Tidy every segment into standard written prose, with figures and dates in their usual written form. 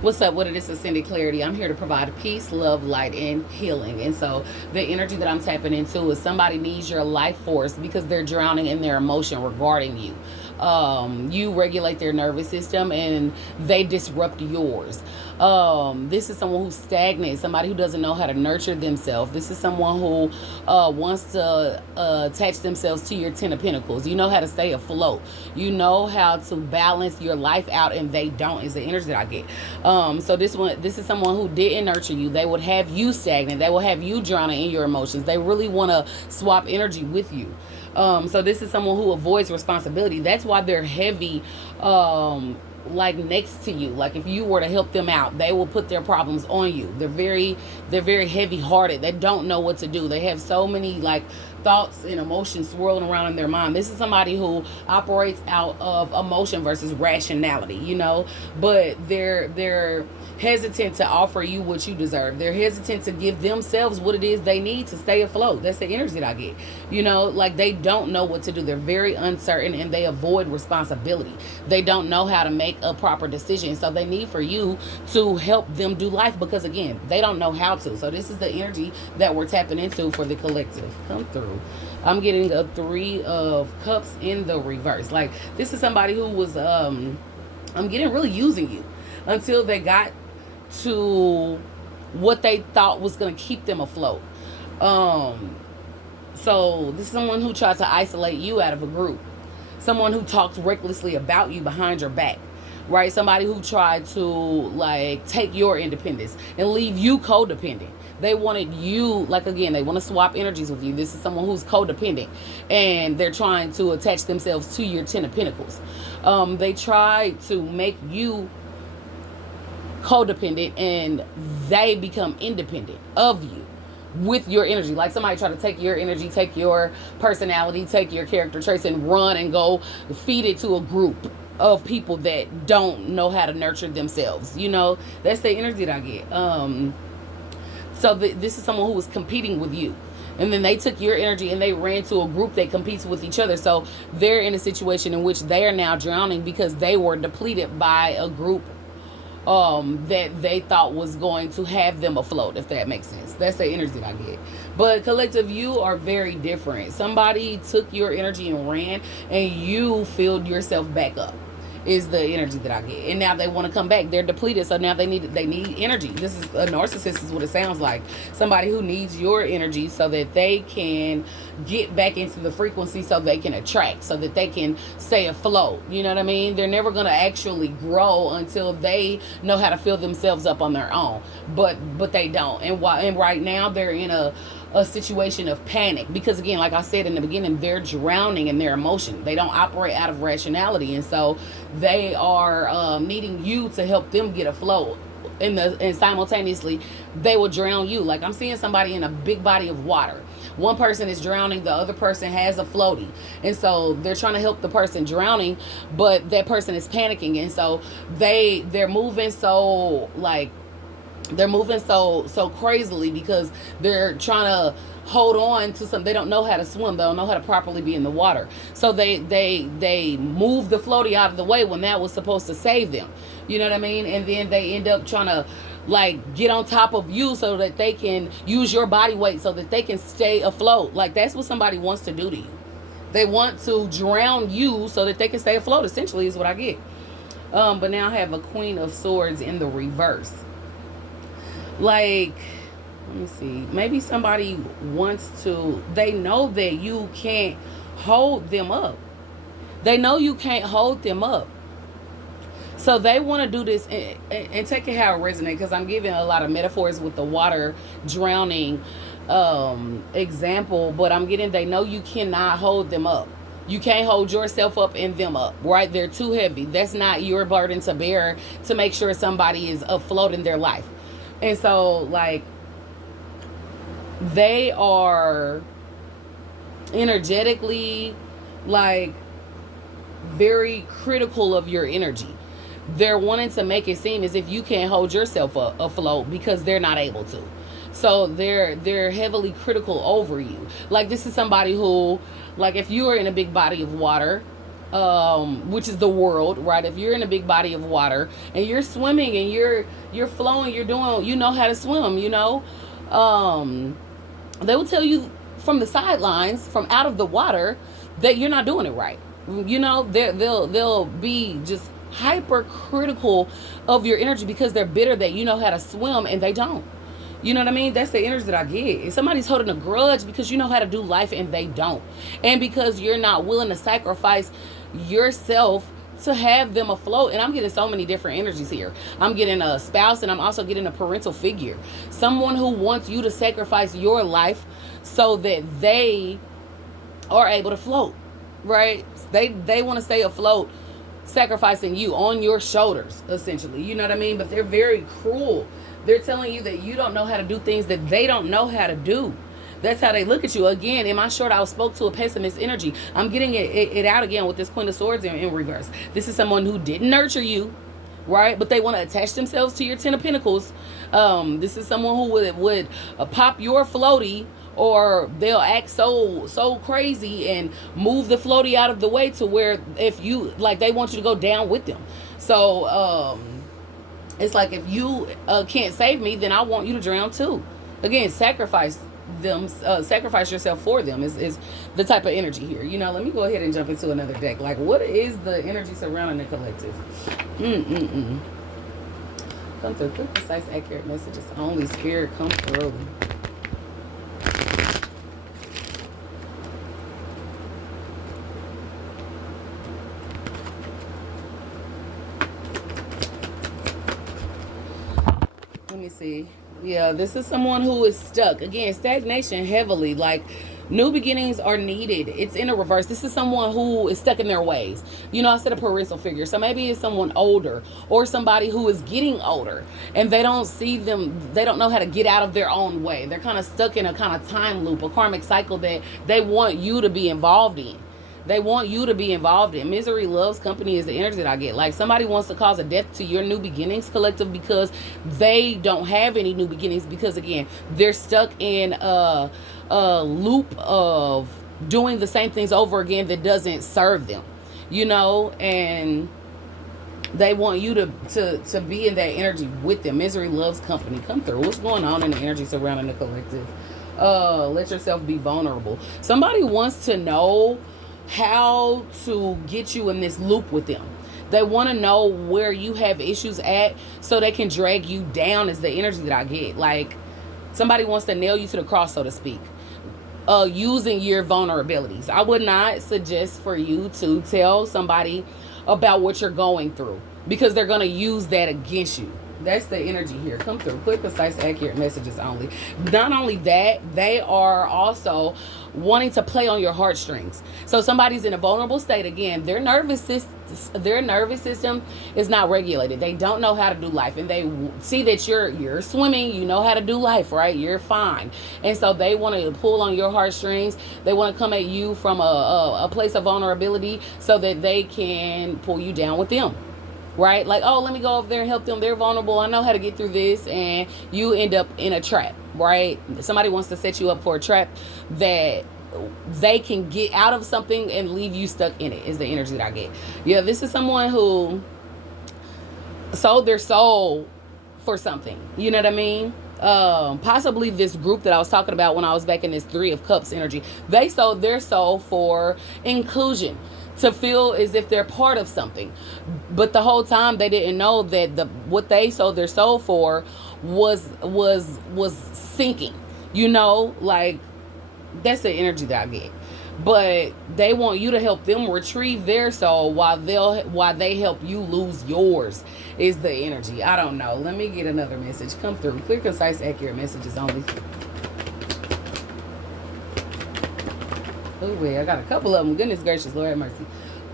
What's up? What it is, Ascended Clarity. I'm here to provide peace, love, light, and healing. And so the energy that I'm tapping into is somebody needs your life force because they're drowning in their emotion regarding you. You regulate their nervous system and they disrupt yours. This is someone who's stagnant, somebody who doesn't know how to nurture themselves. This is someone who wants to attach themselves to your Ten of Pentacles. You know how to stay afloat. You know how to balance your life out, and they don't. Is the energy that I get. So this is someone who didn't nurture you. They would have you stagnant. They will have you drowning in your emotions. They really want to swap energy with you. So this is someone who avoids responsibility. That's why they're heavy, like next to you. Like if you were to help them out, they will put their problems on you. They're very heavy hearted. They don't know what to do. They have so many like thoughts and emotions swirling around in their mind. This is somebody who operates out of emotion versus rationality, but they're hesitant to offer you what you deserve. They're hesitant to give themselves what it is they need to stay afloat. That's the energy that I get. Like they don't know what to do. They're very uncertain and they avoid responsibility. They don't know how to make a proper decision. So they need for you to help them do life because again, they don't know how to. So this is the energy that we're tapping into for the collective. Come through. I'm getting a 3 of cups in the reverse. Like this is somebody who was I'm getting really using you until they got to what they thought was going to keep them afloat. So this is someone who tried to isolate you out of a group. Someone who talked recklessly about you behind your back. Right? Somebody who tried to like take your independence and leave you codependent. They wanted you, like again, they want to swap energies with you. This is someone who's codependent and they're trying to attach themselves to your Ten of Pentacles. They try to make you codependent and they become independent of you with your energy. Like somebody try to take your energy, take your personality, take your character traits and run and go feed it to a group of people that don't know how to nurture themselves. That's the energy that I get. So this is someone who was competing with you. And then they took your energy and they ran to a group that competes with each other. So they're in a situation in which they are now drowning because they were depleted by a group that they thought was going to have them afloat, if that makes sense. That's the energy that I get. But collective, you are very different. Somebody took your energy and ran, and you filled yourself back up. Is the energy that I get, and now they want to come back. They're depleted, so now they need energy. This is a narcissist, is what it sounds like. Somebody who needs your energy so that they can get back into the frequency, so they can attract, so that they can stay afloat. You know what I mean? They're never gonna actually grow until they know how to fill themselves up on their own. But they don't, and right now they're in a situation of panic because again, like I said in the beginning, they're drowning in their emotion. They don't operate out of rationality, and so they are needing you to help them get afloat. And simultaneously they will drown you. Like I'm seeing somebody in a big body of water. One person is drowning, the other person has a floaty, and so they're trying to help the person drowning, but that person is panicking, and so they're moving so like they're moving so crazily because they're trying to hold on to something. They don't know how to swim. They don't know how to properly be in the water. So they move the floaty out of the way when that was supposed to save them. You know what I mean? And then they end up trying to like get on top of you so that they can use your body weight so that they can stay afloat. Like that's what somebody wants to do to you. They want to drown you so that they can stay afloat, essentially, is what I get. But now I have a Queen of Swords in the reverse. Like, let me see. Maybe somebody they know that you can't hold them up. They know you can't hold them up. So they want to do this and take it how it resonates, because I'm giving a lot of metaphors with the water drowning example, but I'm getting they know you cannot hold them up. You can't hold yourself up and them up, right? They're too heavy. That's not your burden to bear to make sure somebody is afloat in their life. And so, like, they are energetically, like, very critical of your energy. They're wanting to make it seem as if you can't hold yourself afloat because they're not able to. So they're heavily critical over you. Like, this is somebody who, like, if you are in a big body of water, which is the world, right? If you're in a big body of water and you're swimming and you're flowing, you're doing, you know how to swim, um, they will tell you from the sidelines, from out of the water, that you're not doing it right. They'll be just hypercritical of your energy because they're bitter that you know how to swim and they don't. You know what I mean? That's the energy that I get. If somebody's holding a grudge because you know how to do life and they don't, and because you're not willing to sacrifice yourself to have them afloat. And I'm getting so many different energies here. I'm getting a spouse, and I'm also getting a parental figure. Someone who wants you to sacrifice your life so that they are able to float, right? They want to stay afloat, sacrificing you on your shoulders, essentially. You know what I mean? But they're very cruel. They're telling you that you don't know how to do things that they don't know how to do. That's how they look at you. Again, in my short, I spoke to a pessimist energy. I'm getting it out again with this Queen of Swords in reverse. This is someone who didn't nurture you, right? But they want to attach themselves to your Ten of Pentacles. This is someone who would pop your floaty, or they'll act so crazy and move the floaty out of the way to where if you, like, they want you to go down with them. So it's like, if you can't save me, then I want you to drown too. Again, sacrifice yourself for them is the type of energy here. Let me go ahead and jump into another deck. Like, what is the energy surrounding the collective? Come through. Quick, precise, accurate messages only. Spirit, come through. Let me see. Yeah, this is someone who is stuck. Again, stagnation heavily. Like, new beginnings are needed. It's in a reverse. This is someone who is stuck in their ways. I said a parental figure. So maybe it's someone older, or somebody who is getting older, and they don't see them. They don't know how to get out of their own way. They're kind of stuck in a kind of time loop, a karmic cycle that they want you to be involved in. They want you to be involved in. Misery loves company is the energy that I get. Like, somebody wants to cause a death to your new beginnings collective because they don't have any new beginnings, because, again, they're stuck in a loop of doing the same things over again that doesn't serve them, and they want you to be in that energy with them. Misery loves company. Come through. What's going on in the energy surrounding the collective? Let yourself be vulnerable. Somebody wants to know how to get you in this loop with them. They want to know where you have issues at so they can drag you down, is the energy that I get. Like, somebody wants to nail you to the cross, so to speak, using your vulnerabilities. I would not suggest for you to tell somebody about what you're going through, because they're going to use that against you. That's the energy here. Come through. Quick, precise, accurate messages only. Not only that, they are also wanting to play on your heartstrings. So somebody's in a vulnerable state. Again, their nervous system is not regulated. They don't know how to do life, and they see that you're swimming. You know how to do life, right? You're fine, and so they want to pull on your heartstrings. They want to come at you from a place of vulnerability so that they can pull you down with them. Right? Like, oh, let me go over there and help them. They're vulnerable. I know how to get through this. And you end up in a trap, right? Somebody wants to set you up for a trap that they can get out of something and leave you stuck in it, is the energy that I get. Yeah, this is someone who sold their soul for something. You know what I mean? Possibly this group that I was talking about when I was back in this Three of Cups energy. They sold their soul for inclusion, to feel as if they're part of something. But the whole time they didn't know that what they sold their soul for was sinking. Like, that's the energy that I get. But they want you to help them retrieve their soul while they help you lose yours, is the energy. I don't know. Let me get another message. Come through. Clear, concise, accurate messages only. Oh, wait, I got a couple of them. Goodness gracious, Lord have mercy.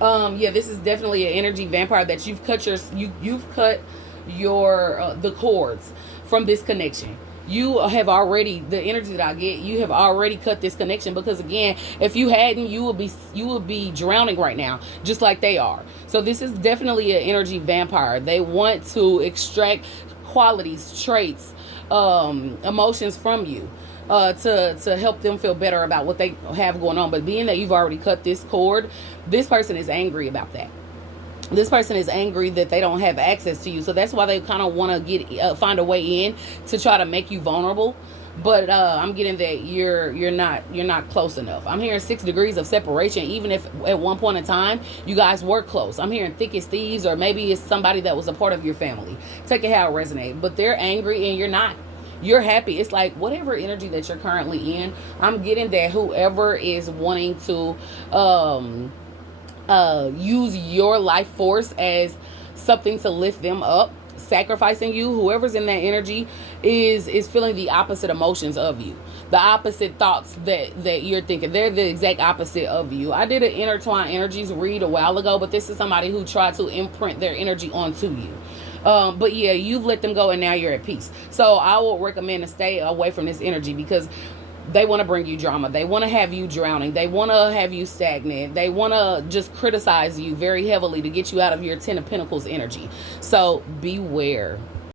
Yeah, this is definitely an energy vampire that you've cut your the cords from this connection. You have already, the energy that I get, you have already cut this connection, because, again, if you hadn't, you would be drowning right now, just like they are. So this is definitely an energy vampire. They want to extract qualities, traits, emotions from you. to help them feel better about what they have going on. But being that you've already cut this cord, this person is angry about that. This person is angry that they don't have access to you, so that's why they kind of want to get find a way in to try to make you vulnerable. But I'm getting that you're not close enough. I'm hearing 6 degrees of separation, even if at one point in time you guys were close. I'm hearing thick as thieves, or maybe it's somebody that was a part of your family. Take it how it resonates. But they're angry and you're not. You're happy. It's like whatever energy that you're currently in, I'm getting that whoever is wanting to use your life force as something to lift them up, sacrificing you, whoever's in that energy is feeling the opposite emotions of you, the opposite thoughts that you're thinking. They're the exact opposite of you. I did an intertwined energies read a while ago, but this is somebody who tried to imprint their energy onto you. But yeah, you've let them go and now you're at peace. So I will recommend to stay away from this energy, because they want to bring you drama. They want to have you drowning. They want to have you stagnant. They want to just criticize you very heavily to get you out of your Ten of Pentacles energy. So beware.